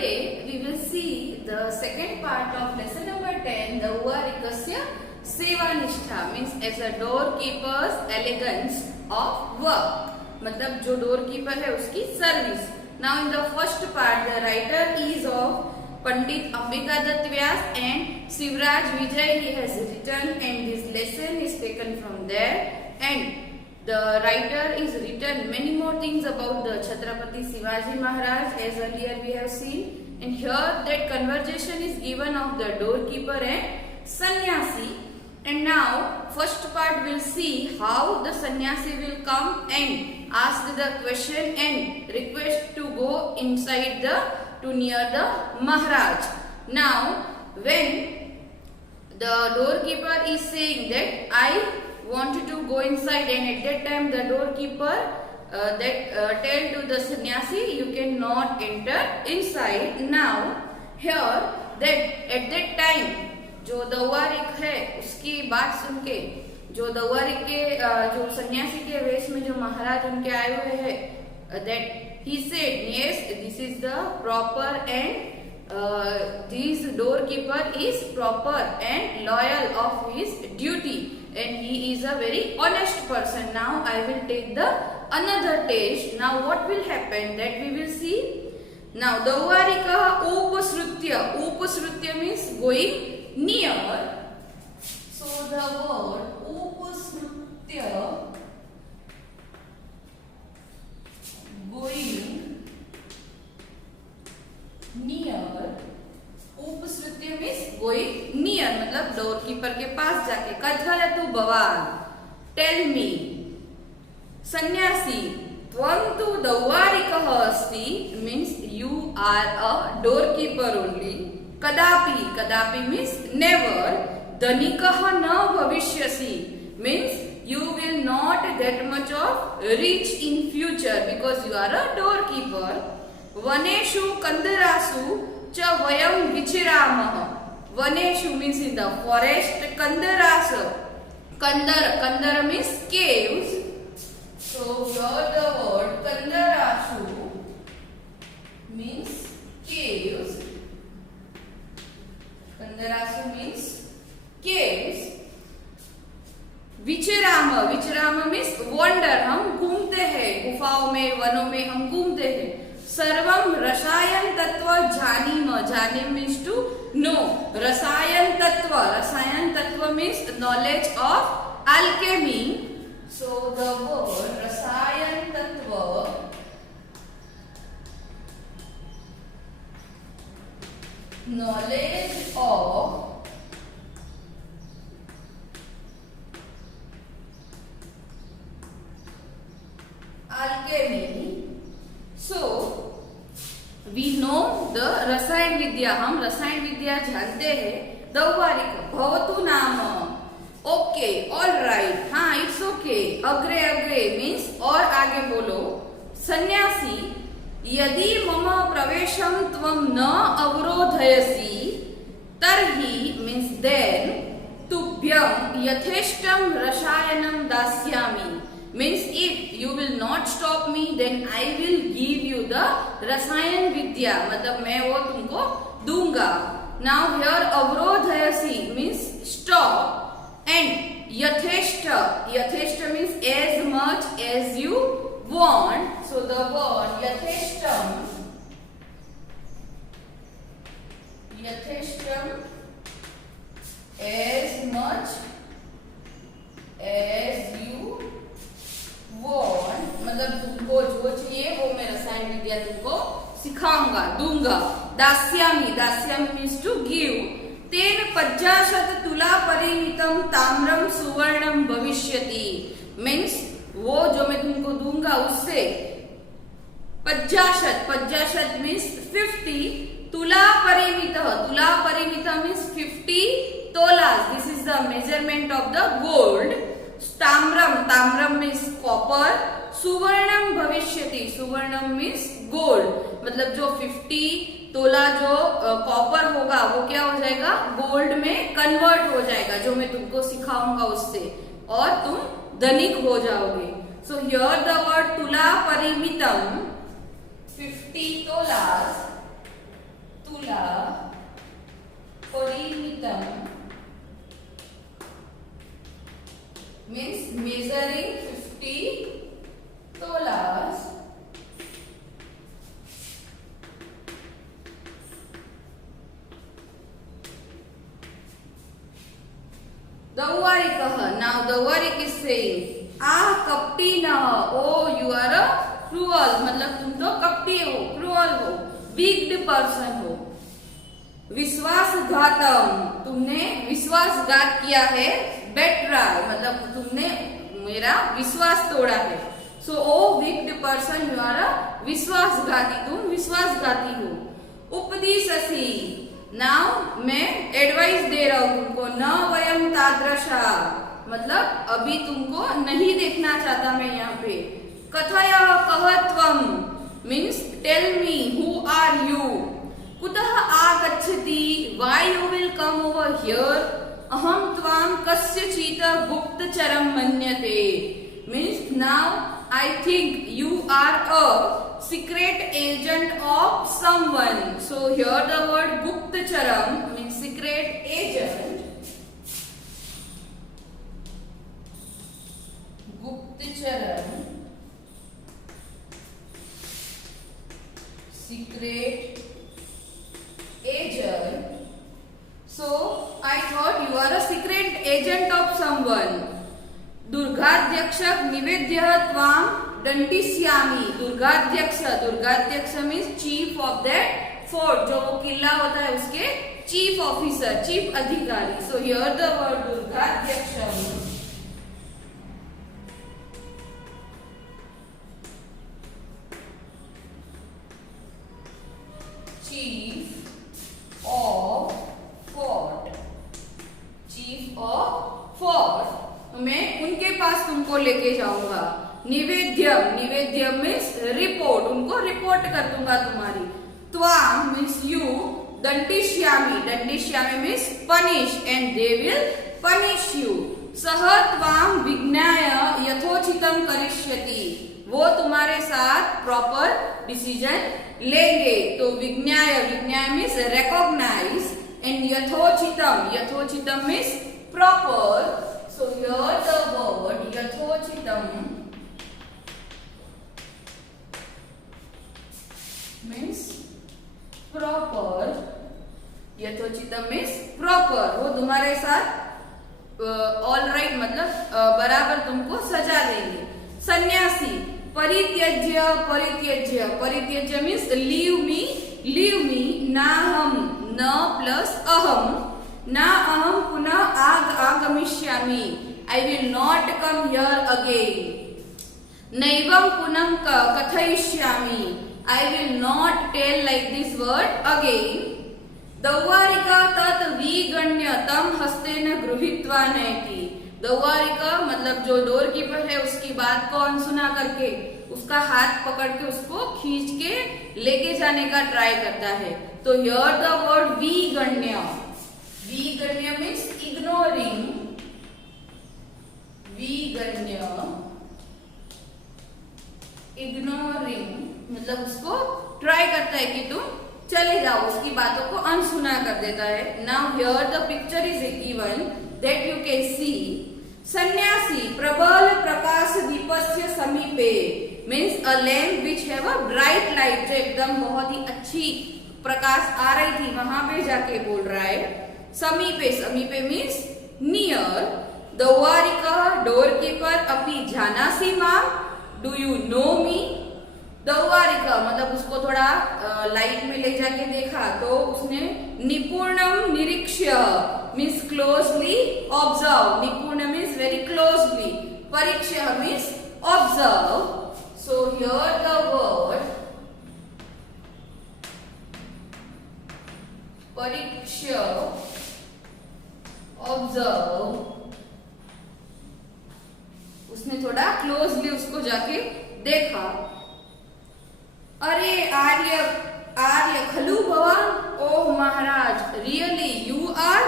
Today we will see the second part of lesson number 10, the Uvarikasya Sevanishta, means as a doorkeeper's elegance of work. मतलब जो doorkeeper है उसकी service. Now in the first part the writer is of Pandit Ambikadutt Vyas and Shivraj Vijay. He has written and this lesson is taken from there, and the writer is written many more things about the Chhatrapati Shivaji Maharaj as earlier we have seen, and here that conversation is given of the doorkeeper and sannyasi. And now first part will see how the sannyasi will come and ask the question and request to go inside to near the Maharaj. Now when the doorkeeper is saying that I wanted to go inside, and at that time the doorkeeper tell to the sannyasi you cannot enter inside. Now here that at that time जो दौवारिक है उसकी बात सुन के जो दौवारिक के जो सन्यासी के वेश में जो महाराज उनके आए हुए हैं, that he said yes this is the proper and this doorkeeper is proper and loyal of his duty and he is a very honest person. Now I will take the another taste. Now what will happen that we will see. Now Dauvarika upasrutya means going near. So the word upasrutya, going near. उपसृत्य means going near, मतलब doorkeeper के पास जाके. कथयतु भवान्, tell me. सन्यासी, त्वं तु दौवारिकः अस्ति means you are a doorkeeper only. कदापि, कदापि मीन्स नेवर. धनिकः न भविष्यसि means you will not get much of rich in future because you are a doorkeeper. वनेषु कंदरासु च वयं विचिरामः. वनेषु means in the forest. कंदरास, कंदर means caves. So here the word कंदरासु means caves. कंदरासु means caves. विचिराम, विचिराम मीन्स वंडर, हम घूमते हैं गुफाओं में, वनों में हम घूमते हैं. सर्वम रसायन तत्व जानीम, जानीम मीन्स टू नो. रसायन तत्व means knowledge of Alchemy. So the word रसायन तत्व, knowledge of alchemy. So we know the रसायन विद्या, हम रसायन विद्या जानते हैं. दौवारिक भवतु नाम. ओके, ऑल राइट, हाँ इट्स ओके. अग्रे अग्रे मीन्स और आगे बोलो. सन्यासी, यदि मम प्रवेशं त्वं न अवरोधयसि तर्हि मीन्स देन तुभ्यं यथेष्टं रसायनं दास्यामि. Means if you will not stop me then I will give you the रसायन विद्या, मतलब मैं वो तुमको दूंगा. Now here अवरोधयसि means stop and यथेष्ट means as much as you want. So the word यथेष्टम as much as you want, मतलब तुमको जो चाहिए वो मैं रसायन विद्या तुमको सिखाऊंगा, दूंगा. दास्यामि, दास्यामि मीन्स टू गिव. तेन 50 तुला परिमितम ताम्रम सुवर्णम भविष्यति मीन्स वो जो मैं तुमको दूंगा उससे 50 मीन्स 50. तुला परिमित means 50 tolas. This is the measurement of the gold. ताम्रम मीन्स कॉपर. सुवर्णम भविष्यति, सुवर्णम मीन्स गोल्ड, मतलब जो 50 तोला जो कॉपर होगा वो क्या हो जाएगा, गोल्ड में कन्वर्ट हो जाएगा जो मैं तुमको सिखाऊंगा उससे, और तुम धनिक हो जाओगे. सो हियर द वर्ड तुला परिमितम 50 tolas तुला परिमितम means measuring 50 tolas. The Varikah. Now the Varik is saying, कपटी न हो, you are a cruel, मतलब तुम तो कपटी हो, क्रूअल हो, wicked person हो. विश्वासघातम, तुमने विश्वासघात किया है. बेट्राय, मतलब तुमने मेरा विश्वास तोड़ा है. सो ओ wicked person, you are a विश्वासघाती, तुम विश्वासघाती हो. उपदिशसि, नाउ मैं एडवाइस दे रहा हूं तुमको. न वयम तादृशा, मतलब अभी तुमको नहीं देखना चाहता मैं यहाँ पे. कथय कहत्वम means tell me who are you. कुतः आगच्छति, why you will come over here. अहम त्वाम कस्यचित् गुप्तचरम मन्यते means now I think you are a secret agent of someone. So here the word Guptacharam means secret agent. Guptacharam, secret agent. So I thought you are a secret agent of someone. दुर्गाध्यक्ष निवेद्य त्वाम दंडिष्यामि. दुर्गाध्यक्ष means chief of that fort, जो वो किला होता है उसके चीफ ऑफिसर, चीफ अधिकारी. सो हियर द वर्ड दुर्गाध्यक्ष chief of fort, chief of fort. मैं उनके पास तुमको लेके जाऊंगा. निवेद्यम मीन्स रिपोर्ट, उनको रिपोर्ट कर दूंगा तुम्हारी. त्वाम मीन्स यू. दंडिष्यामि means punish and they will punish you. सह त्वाम विज्ञाय यथोचितम करिष्यति, वो तुम्हारे साथ प्रॉपर डिसीजन लेंगे. तो विज्ञाय मीन्स रिकॉग्नाइज एंड यथोचितम means proper. So here the word yathochitam means proper. यथोचितम means proper, वो तुम्हारे साथ ऑल राइट मतलब बराबर तुमको सजा देंगे. सन्यासी परित्यज्य मीन्स लीव मी. नाहम, न प्लस अहम, ना अहम पुनः आगमिष्यामि, I will not come here again. नैवं पुनः कथयिष्यामि, I will not tell like this word again. दौवारिका तत् विगण्य तं हस्तेन गृहीत्वा नयति. दौवारिका मतलब जो डोर कीपर है उसकी बात को अनसुना करके उसका हाथ पकड़ के उसको खींच के लेके जाने का ट्राई करता है. तो हियर द वर्ड विगण्य मीन्स इग्नोरिंग. इग्नोरिंग मतलब उसको ट्राई करता है कि तुम चले जाओ, उसकी बातों को अनसुना कर देता है. Now here the picture is given that you can see. सन्यासी प्रबल प्रकाश दीपस्य समीपे मीन्स अ lamp which have a bright light, जो एकदम बहुत ही अच्छी प्रकाश आ रही थी वहां पे जाके बोल रहा है. समीपे मीन्स नियर. दौवारिका डोरकीपर अपि जानासि माम, डू यू नो मी. दौवारिका मतलब उसको थोड़ा लाइट में ले जाके देखा तो उसने निपुणम निरीक्ष्य मीन्स क्लोजली ऑब्जर्व. निपुण मीन्स वेरी क्लोजली. परीक्ष्य means observe. So here the word परीक्ष्य, ऑब्जर्व. उसने थोड़ा क्लोजली उसको जाके देखा. अरे आर्य खलु भवान. Oh Maharaj, really you are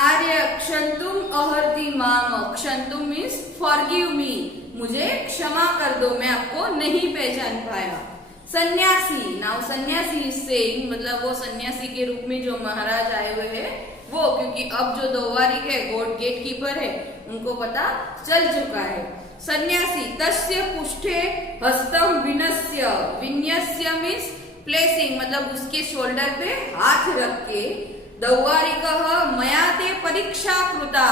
Arya. क्षंतुम अहर्ति माम. क्षंतुम मीन्स फॉरगिव मी, मुझे क्षमा कर दो, मैं आपको नहीं पहचान पाया. सन्यासी, नाउ सन्यासी इज सेइंग, मतलब वो सन्यासी के रूप में जो महाराज आए हुए हैं वो, क्योंकि अब जो द्वारिक है गॉड गेट कीपर है उनको पता चल चुका है। सन्यासी तस्य पुष्ठे हस्तम विनस्य, विन्यस्य मीन्स प्लेसिंग, मतलब उसके शोल्डर पे हाथ रख के, द्वारिकः मया ते परीक्षा कृता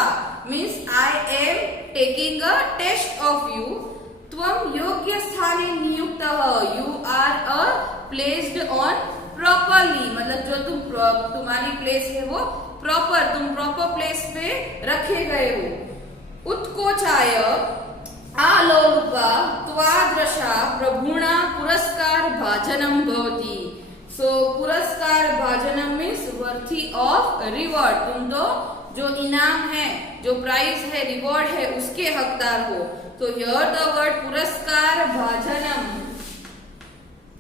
means I am taking a test of you, त्वं योग्य स्थाने नियुक्तः, you are a placed on properly, मतलब जो तुम्हारी प्लेस है वो प्रॉपर, तुम प्रॉपर प्लेस पे रखे गए हो। उत्कोचाय आलोलुपा त्वादृशा प्रभुणा पुरस्कार भाजनम भवति, सो पुरस्कार भाजनम मीन्स वर्थी ऑफ रिवॉर्ड, तुम तो जो इनाम है, जो प्राइज है, रिवॉर्ड है, उसके हकदार हो। तो हियर द वर्ड पुरस्कार भाजनम,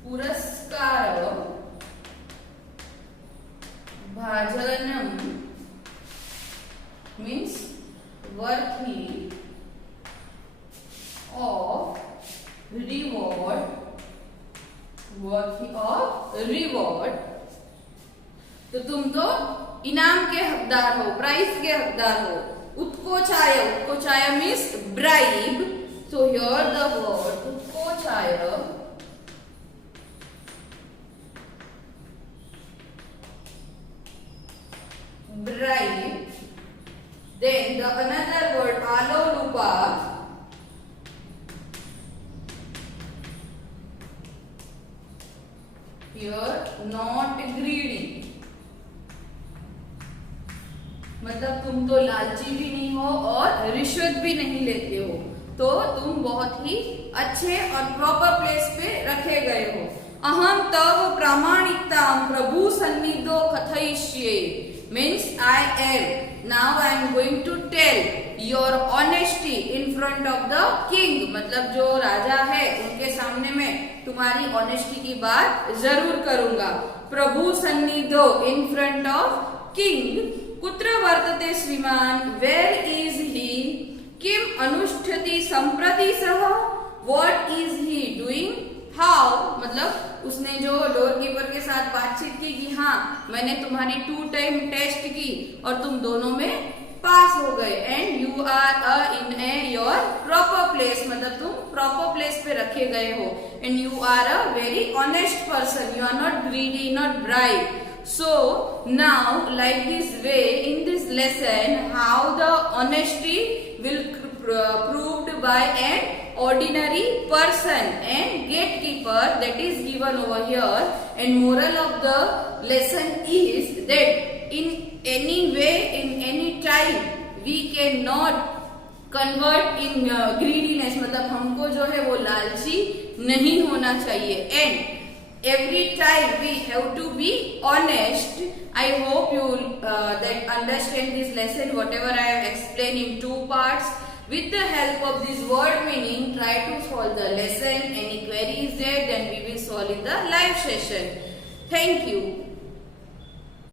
पुरस्कार भाजनम means worthy of reward, worthy of reward, तो तुम तो इनाम के हकदार हो, प्राइज के हकदार हो। उत्कोचाय, उत्कोचाय means bribe, so here the word उत्कोचाय bribe, then the another word alolupa, here not greedy, मतलब तुम तो लालची भी नहीं हो और रिश्वत भी नहीं लेते हो, तो तुम बहुत ही अच्छे और प्रॉपर प्लेस पे रखे गए हो। अहम तव प्रामाणिकता प्रभु सन्निधो कथयिष्ये means I am, now I am going to tell your honesty in front of the king, मतलब जो राजा है उनके सामने में तुम्हारी ऑनेस्टी की बात जरूर करूंगा। प्रभु सन्निधो इन फ्रंट ऑफ किंग, कुत्र वर्तते श्रीमान, वेयर इज ही, किम अनुष्ठति संप्रति सह, what is he doing, how, मतलब उसने जो डोर कीपर के साथ बातचीत की कि हाँ मैंने तुम्हारी 2 टाइम टेस्ट की और तुम दोनों में पास हो गए, and you are in a your proper place, मतलब तुम प्रॉपर प्लेस पे रखे गए हो, and you are a very honest person, you are not greedy, not bright. So now, like this way, in this lesson, how the honesty will proved by an ordinary person and gatekeeper, that is given over here. And moral of the lesson is that in any way, in any time, we cannot convert in greediness, मतलब हमको जो है वो लालची नहीं होना चाहिए, and every time we have to be honest. I hope you that understand this lesson, whatever I have explained in 2 parts. With the help of this word meaning, try to solve the lesson. Any query is there, then we will solve in the live session. Thank you.